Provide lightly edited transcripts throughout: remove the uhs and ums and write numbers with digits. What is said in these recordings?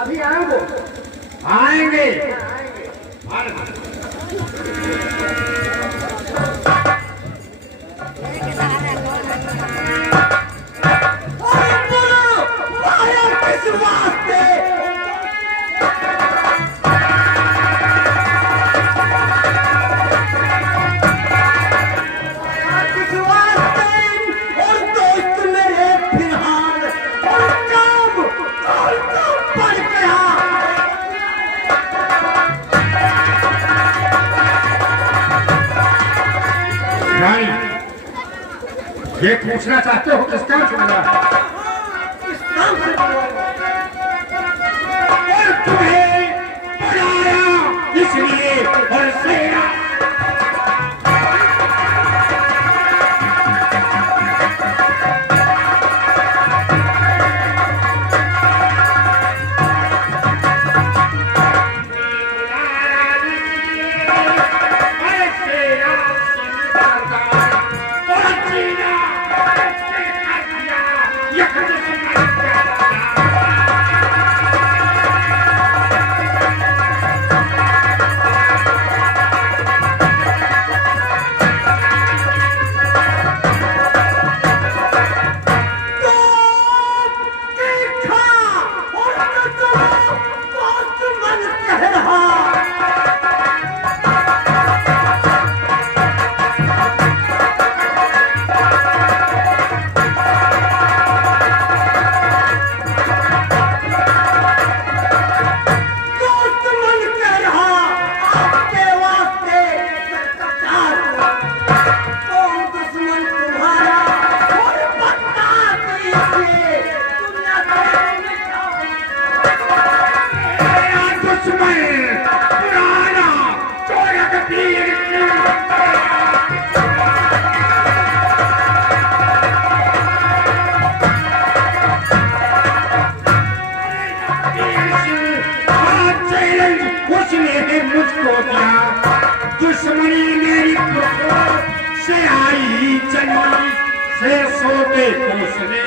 अभी आएंगे आएंगे। ये पूछना चाहते हो किस काम से मिला? इस काम से तुम्हें बुलाया इसलिए और सेना दुश्मनी मेरी से आई चली से सोते दूसरे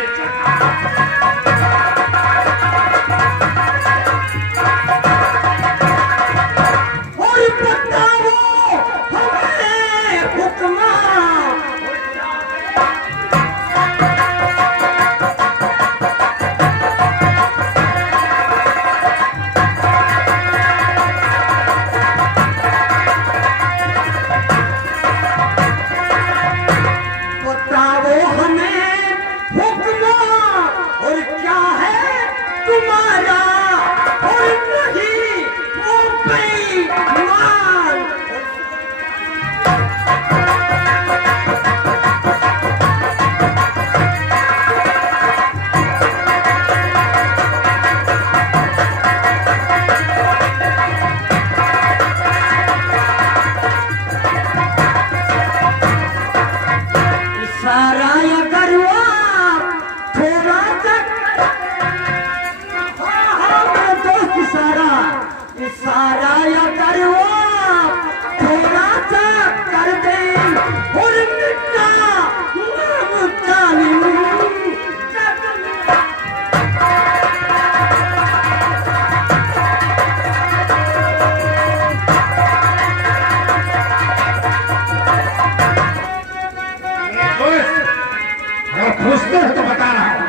पूछते हो तो बता रहा हूँ।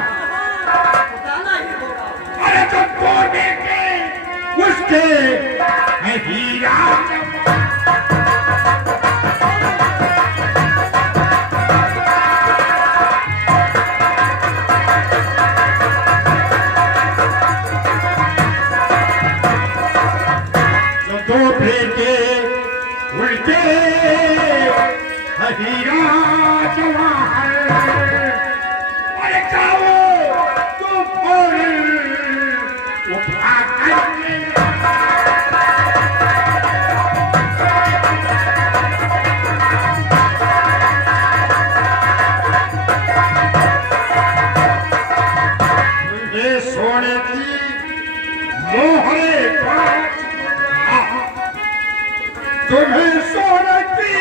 अरे तो तोड़ने के उसके हीरा जो दो बेटे उल्टे हीरा जवाहर सोने की मोहरे तुम्हें सोने की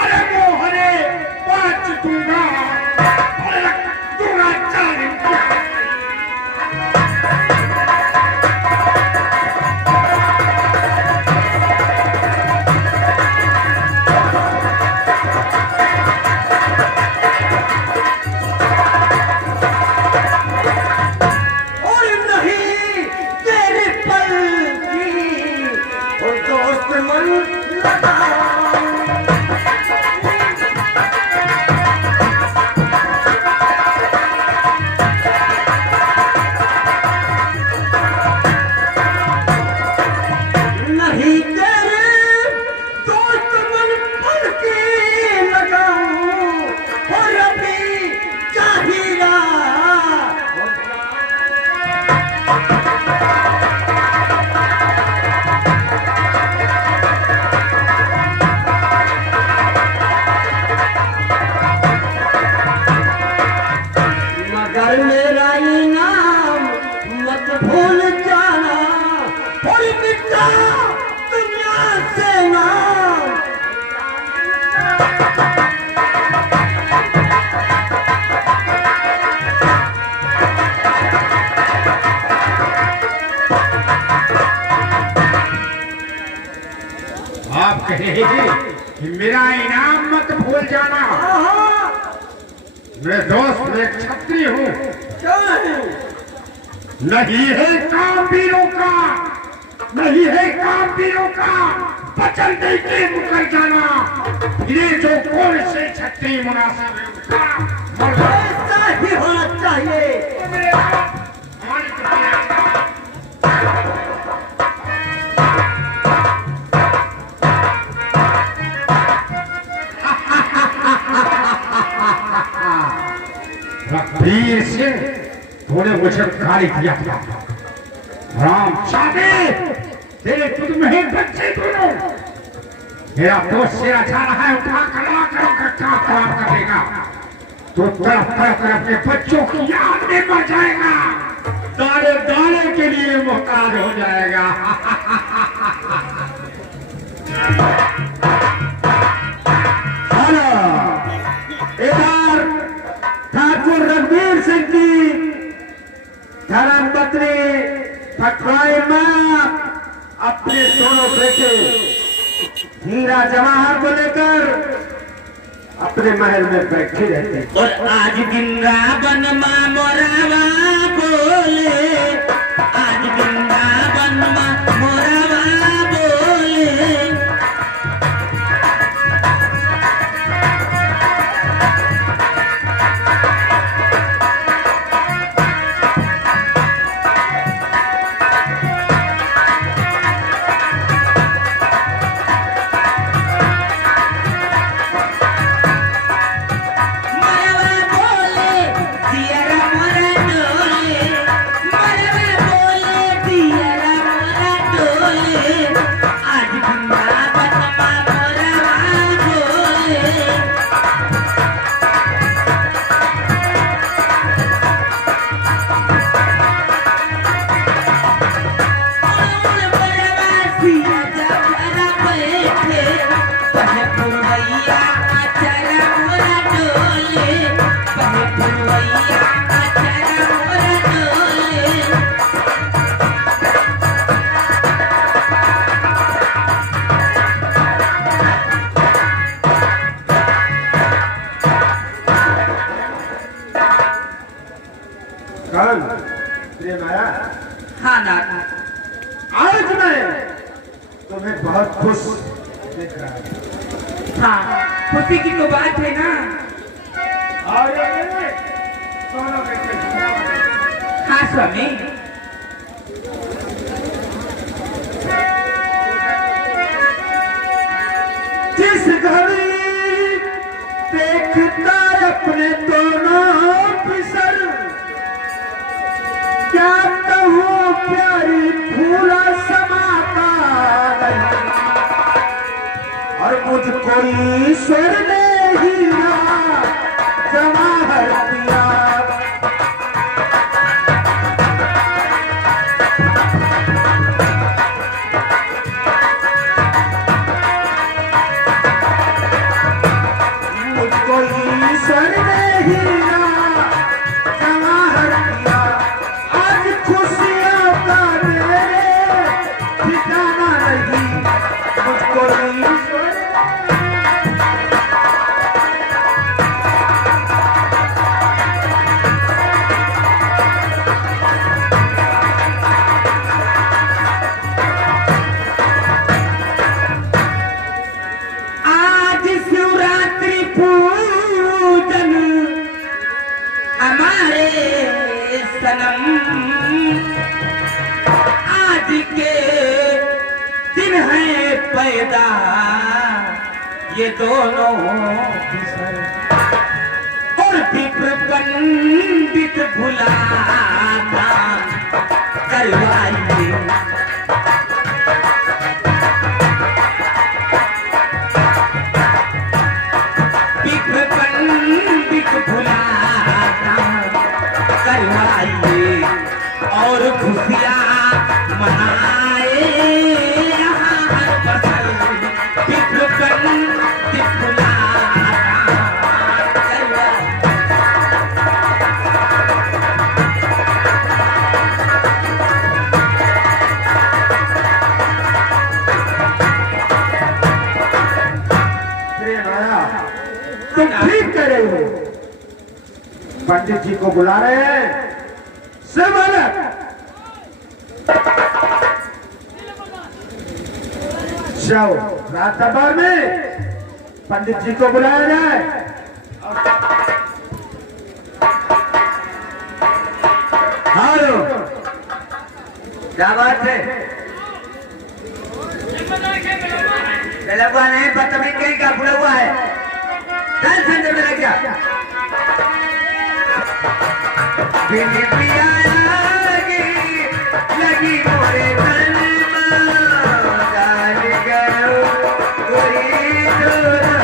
अरे मोहरे 5 दूंगा अरे दूंगा 4 नहीं तेरे दोस्त मन पर के लगाऊं और अभी चाहिए मगर मेरा इनाम मत भूल जाना और मिटा दुनिया से नाम। आप कहेंगे कि मेरा इनाम मत भूल जाना। मैं दोस्त मैं क्षत्रिय हूँ, क्या है? नहीं है काम वीरों का, नहीं है काम वीरों का वचन दे के मुकर जाना। ये जो कौन से क्षत्रिय मुनासिब है उसका मर्द ऐसा ही होना चाहिए। वीर सिंह तूने मुझे गाली दिया था। राम चाहे तेरे खुद में ही बच्चे दोनों। मेरा दोस्त सिरा जा रहा है, उठा कर ला करो का काम खराब कर देगा। तो तड़प तड़प कर अपने बच्चों की याद में मर जाएगा, दाने दाने के लिए मोहताज हो जाएगा। इधर ठाकुर रणवीर सिंह की धर्मपत्नी पटवाई मां अपने दोनों बेटे हीरा जवाहर को लेकर अपने महल में बैठे रहते। और आज वृंदावन मां मोरावा बोले, आज वृंदावन मां मोरावा बोले। हाँ नाना, आज मैं तुम्हें बहुत खुश देख रहा हूँ। हाँ खुशी की तो बात है ना। और ये मेरे दोनों बेटे हाँ स्वामी, जिस घड़ी देखता अपने दोनों पिसर, क्या कहूँ प्यारी फूला समाता नहीं, और मुझको ईश्वर ने हीरा जवाहर दिया। पैदा ये दोनों किसर और विप्र पंडित भुलाता करवाइए विप्र पंडित भुलाता करवाइए और खुशियाँ मनाए यहाँ हर फसल विप्र पंडित भुलाता करवाइए। तुम ठीक कह रहे हो। पंडित जी को बुला रहे हैं। सब अलग जाओ रात दरबार में पंडित जी को बुलाया जाए। हेलो क्या बात है? हुआ नहीं बदतमीज कहीं का बुला हुआ है। चल संजय में लग जा। लगी मोरे तन जान गयो कोई डोरा।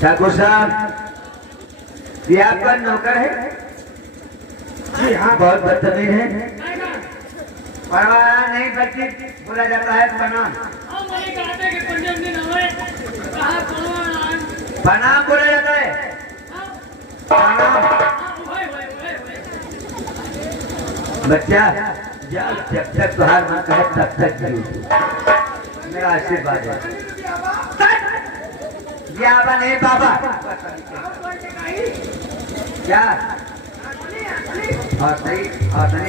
ठाकुर साहब ये आपका नौकर है? जी हाँ। बहुत बदतमीज है। परवाह नहीं बल्कि बोला जाता है प्रणाम। प्रणाम बोला जाता है। प्रणाम बच्चा जब तक तुहार मन करे तब तक जीव। मेरा आशीर्वाद है। याबा नहीं बाबा क्या और सही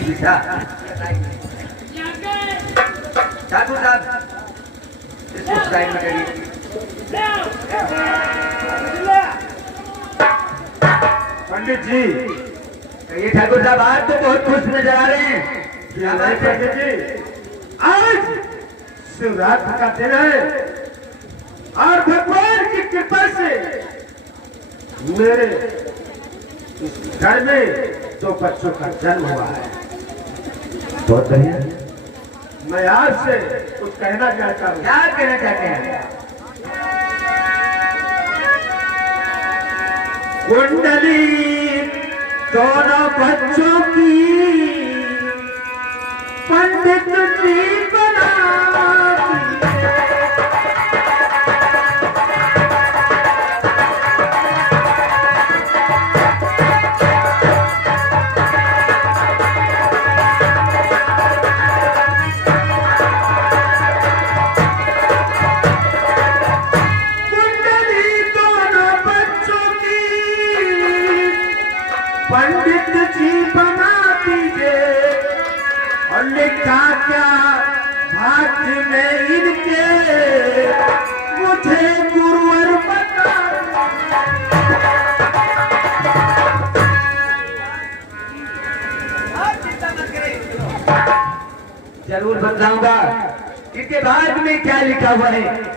बिछा ठाकुर साहब इसको साइड में करिए। पंडित जी ये ठाकुर साहब आज तो बहुत खुश नजर आ रहे हैं। पंडित जी आज शिवरात्रि का दिन है और भगवान की कृपा से मेरे इस घर में 2 बच्चों का जन्म हुआ है। बहुत बढ़िया। मैं आज से कुछ कहना चाहता हूँ। क्या कहना चाहते हैं? कुंडली दोनों बच्चों की पंडित जी बना पंडित जी बना दीजिए और लिखा क्या भाग्य में इनके मुझे गुरुवर बता। जरूर बताऊंगा इनके भाग में क्या लिखा हुआ है।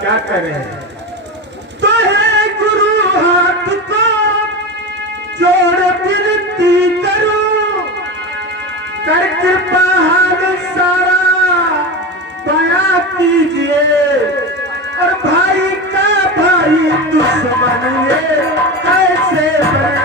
क्या करें तो है गुरु हाथ को जोड़ विनती करूं करके पहाड़ सारा बयां कीजिए और भाई का भाई दुश्मन ये कैसे बने।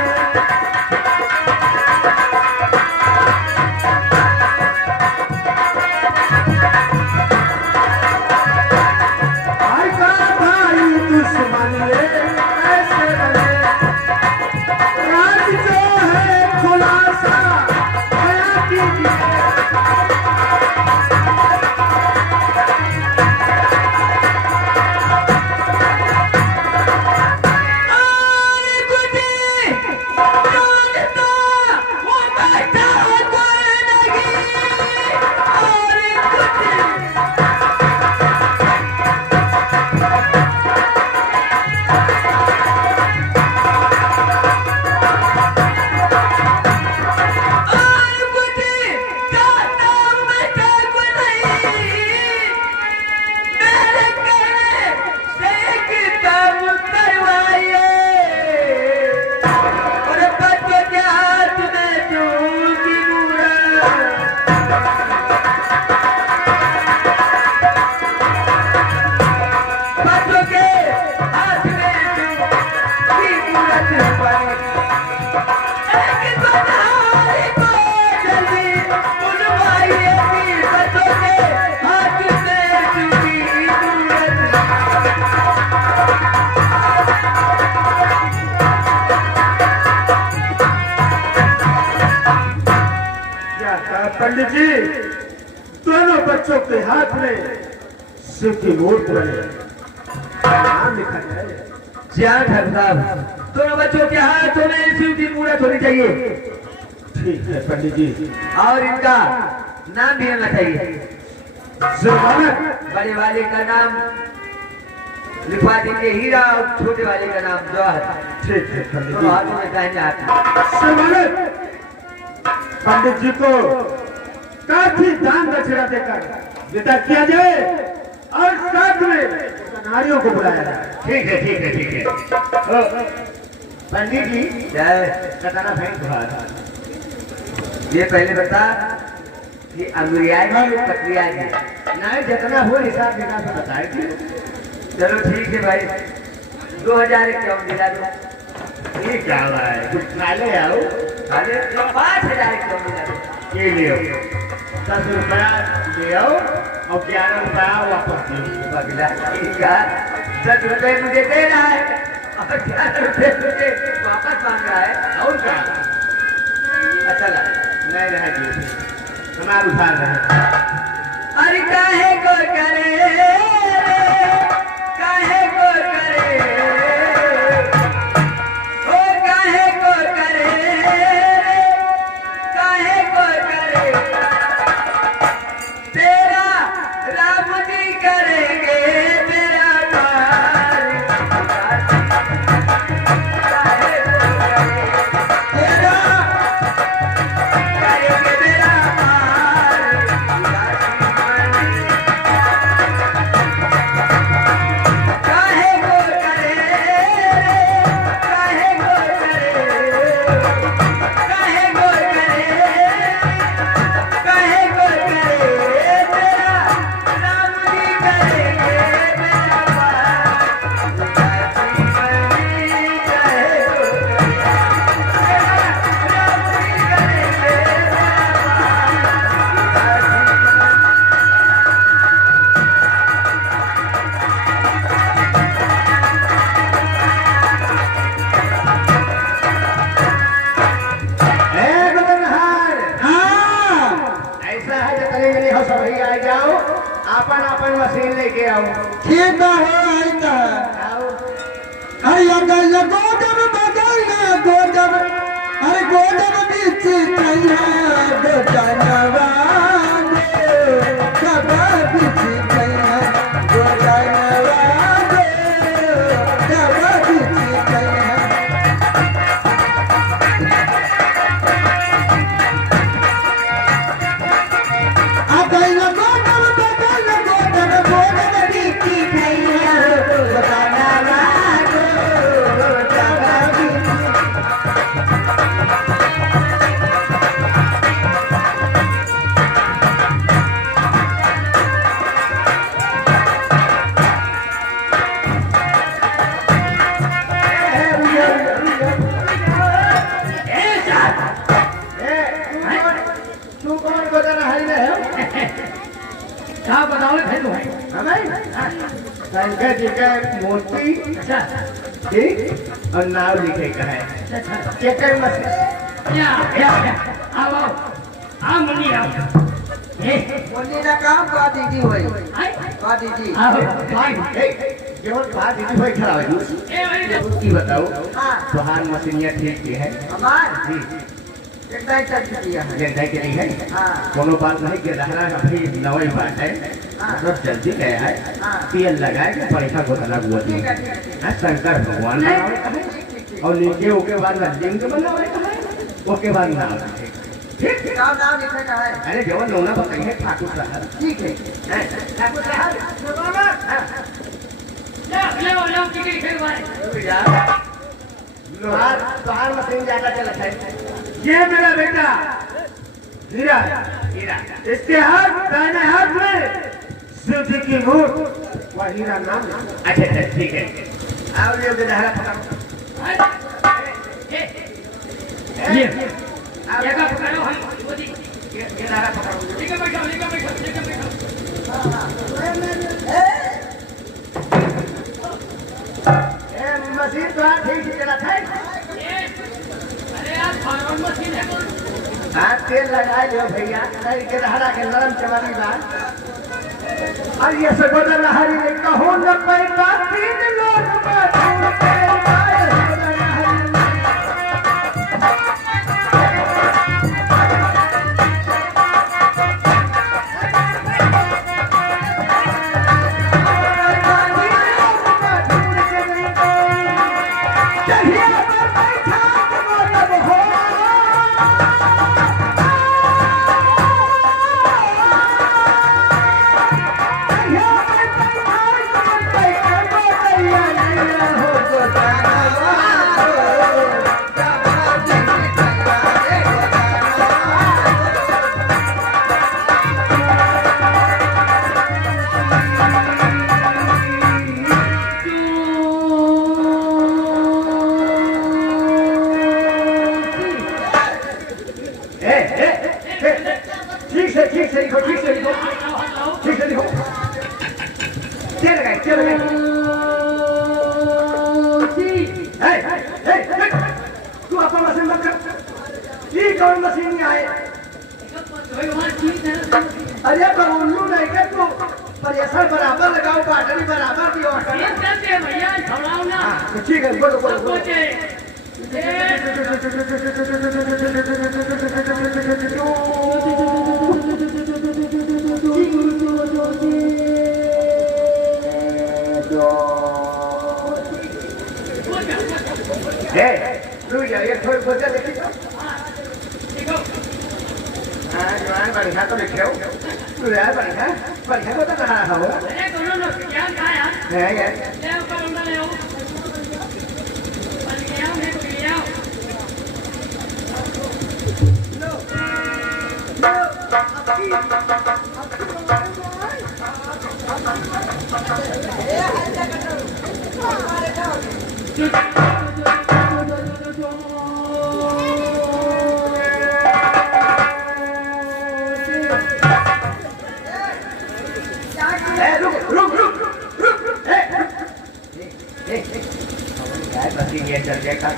पंडित जी दोनों बच्चों के हाथ में शिव की मूर्ति बने नाम लिखा जाए। ज्ञान साहब दोनों बच्चों के हाथों में शिव की मूर्त होनी चाहिए। ठीक है पंडित जी और इनका नाम भी होना चाहिए। बड़े वाले का नाम लिखवा देंगे हीरा और छोटे वाले का नाम जवाहर। ठीक है पंडित दोनों हाथों में पहनने आते पंडित जी को काफी दान दक्षिणा देकर विदा किया जाए और साथ में नारियों को बुलाया जाए। ठीक है ठीक है ठीक है। पंडित जी जय कटाना फेंक ये पहले बता कि अंगुरियाई है पकड़ियाई है नहीं जितना हो हिसाब देना तो बताए थे। चलो ठीक है भाई 2000 क्यों दिला दो। ये क्या है कुछ खाले आओ खाले 5000 क्यों दिला दो। ये लियो 10 रुपया ले आओ और 11 रुपया वापस दो। पगला ठीक है 10 रुपये मुझे देना है और 11 रुपये मुझे वापस मांग रहा है। और क्या अच्छा नहीं रहेगी हमारे उधार रहे। अरे काहे को करे काहे को करे ओ काहे को करे काहे को करे तेरा राम जी करेंगे तेरा पार काहे को करे तेरा करेंगे तेरा पार आओ अपन अपन मशीन लेके आओ ठीक है आई तो आओ अरे गल गोदम बदलना गोदम अरे गोदम बीच कैया दो जानवा कब बीच कैया दो जानवा कब बीच कैया अगल गोदम बदल गोदम गोदम बीच कैया दो जानवा तू कौन को जरा है ना क्या बताओ ले फेलू है हमें शंकर जी का मूर्ति अच्छा ठीक और नाम लिखे का है केकर मशीन या आओ आओ आ मनी आओ ए बोली ना काम का दीदी होई आई का दीदी आओ आई केवल बात इसी भाई खड़ा है ए भाई की बताओ हां सुहान मशीनिया ठीक की है हमार जी एकदम चल दिया है जनता के लिए है हां कोनो बात नहीं के रहना अभी नवई बात है सब जल्दी गया है तेल लगाए के पैसा को लगा हुआ ठीक है ठीक है है शंकर भगवान बनावे का है और नीचे ओके बाद लिंग बनावे का है ओके बाद नाम ठीक नाम नाम लिखे का है अरे जवन लोना बताइए है ठाकुर साहब ठीक है ठाकुर साहब ले टिकट खेल भाई लोहार मशीन ज्यादा चलत है ये मेरा बेटा हीरा हीरा इसके हाथ दाहिने हाथ में शिव जी की मूर्त वह हीरा नाम अच्छा अच्छा ठीक है आओ ले के दहरा पकड़ो ये जगह पकड़ो हम वो दी ये दहरा पकड़ो ठीक है बैठो ठीक है बैठो मशीन तो ठीक से चला था अरे यार फार्मर मशीन है कौन हाथ तेल लगा लो भैया नहीं के दहरा के नरम चवाली बात और ये सगोदर लहरी ने कहो न पैसा तीन लोग ठीक से लिखो ठीक से लिखो ठीक से लिखो तेल लगाए तू अपन मशीन मत कर ये कौन मशीन नहीं आए अरे पर उल्लू नहीं के तू प्रेशर बराबर लगाओ बैटरी बराबर दियो भैया छोड़ाओ ना ठीक है बोलो बोलो ये थोड़ी बोझा देखी हाँ बढ़िया तो लिखे हो तू यार बढ़िया को तो कहा हो है ये चल का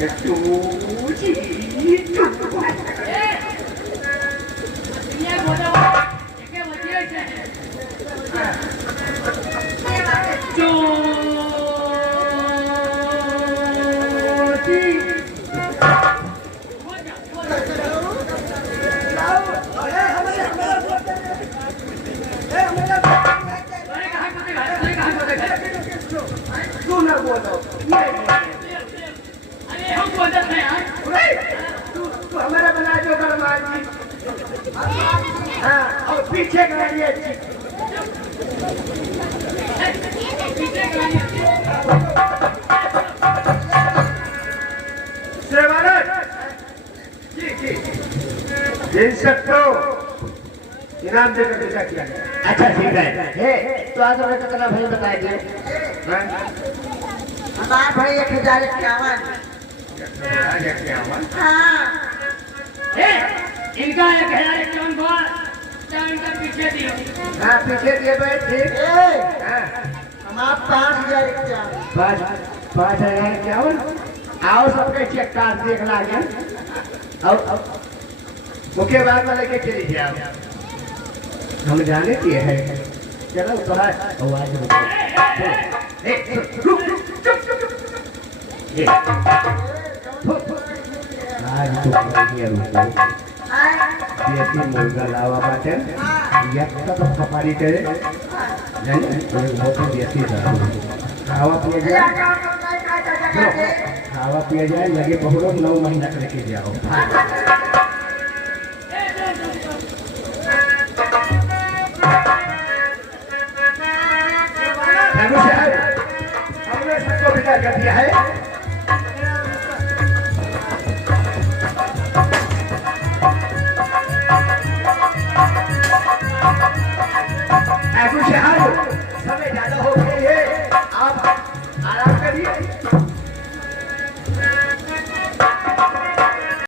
पीछे का लिए अच्छी जी जी इन सबको इनाम देकर पूजा किया गया। अच्छा ठीक है। हे तो आज हमें कितना भाई बताए दिए हमारे भाई 1051। हाँ इनका 1051 बार इनका पीछे दियो। हाँ पीछे दिए भाई ठीक हाँ हमारा 5051। 5,051 आओ सबके चेक कार्ड देख ला गया अब मुक्केबाज में लेके चली जाओ हम जाने की है चलो थोड़ा आवाज आज तो देसी मुर्गा लावा बाटे यत्ता तो खपारी करे जाने बहुत देसी खावा पिए जाए खावा पिए जाए लगे बहुत 9 महीना लेके जाओ हमने सबको विदा कर दिया है।